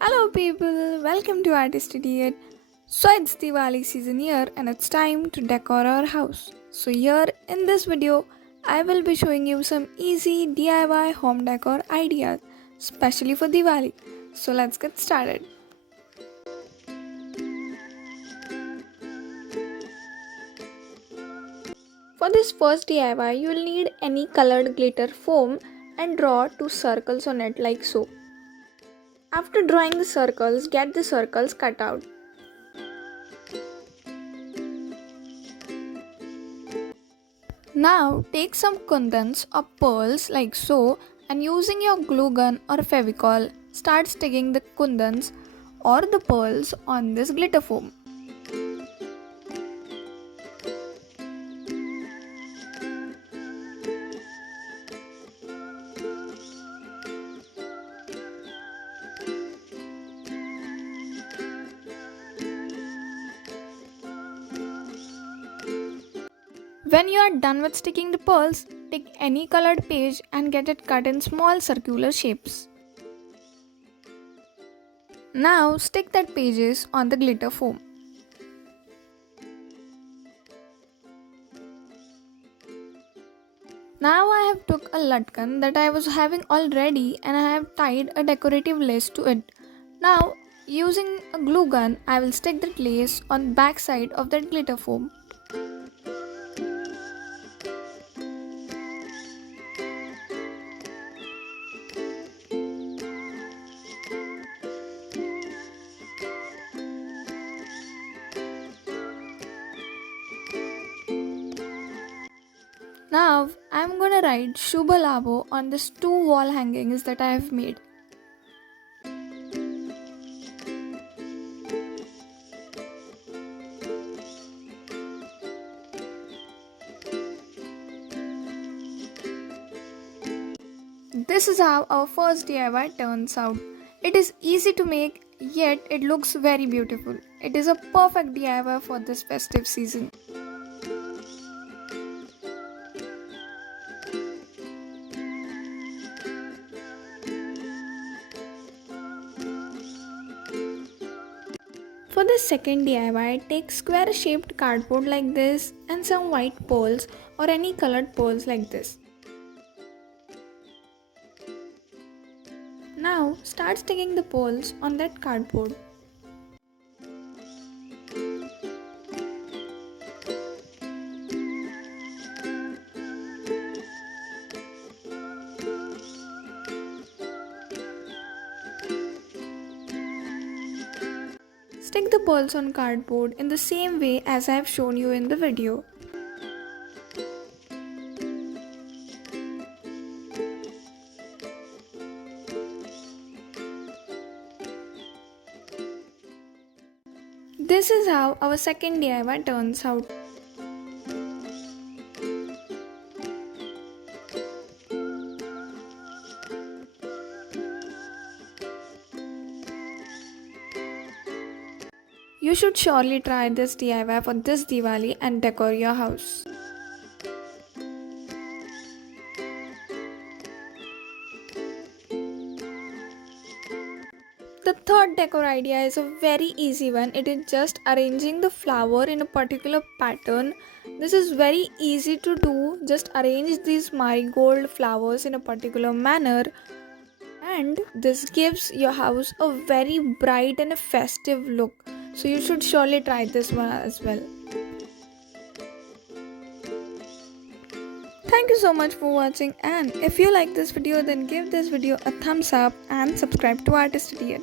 Hello people, welcome to Artistydiot. So it's Diwali season here and it's time to decor our house. So here in this video, I will be showing you some easy DIY home decor ideas, especially for Diwali. So let's get started. For this first DIY, you will need any colored glitter foam and draw two circles on it like so. After drawing the circles, get the circles cut out. Now take some kundans or pearls like so and using your glue gun or fevicol, start sticking the kundans or the pearls on this glitter foam. When you are done with sticking the pearls, take any colored page and get it cut in small circular shapes. Now stick that pages on the glitter foam. Now I have took a latkan that I was having already and I have tied a decorative lace to it. Now using a glue gun, I will stick that lace on the back side of that glitter foam. Now I'm gonna write Shubha Labho on these two wall hangings that I have made. This is how our first DIY turns out. It is easy to make, yet it looks very beautiful. It is a perfect DIY for this festive season. For the second DIY, take square shaped cardboard like this and some white pearls or any colored pearls like this. Now start sticking the pearls on that cardboard. Stick the pearls on cardboard in the same way as I have shown you in the video. This is how our second DIY turns out. You should surely try this DIY for this Diwali and decor your house. The third decor idea is a very easy one. It is just arranging the flower in a particular pattern. This is very easy to do. Just arrange these marigold flowers in a particular manner. And this gives your house a very bright and a festive look. So you should surely try this one as well. Thank you so much for watching, and if you like this video then give this video a thumbs up and subscribe to Artistydiot.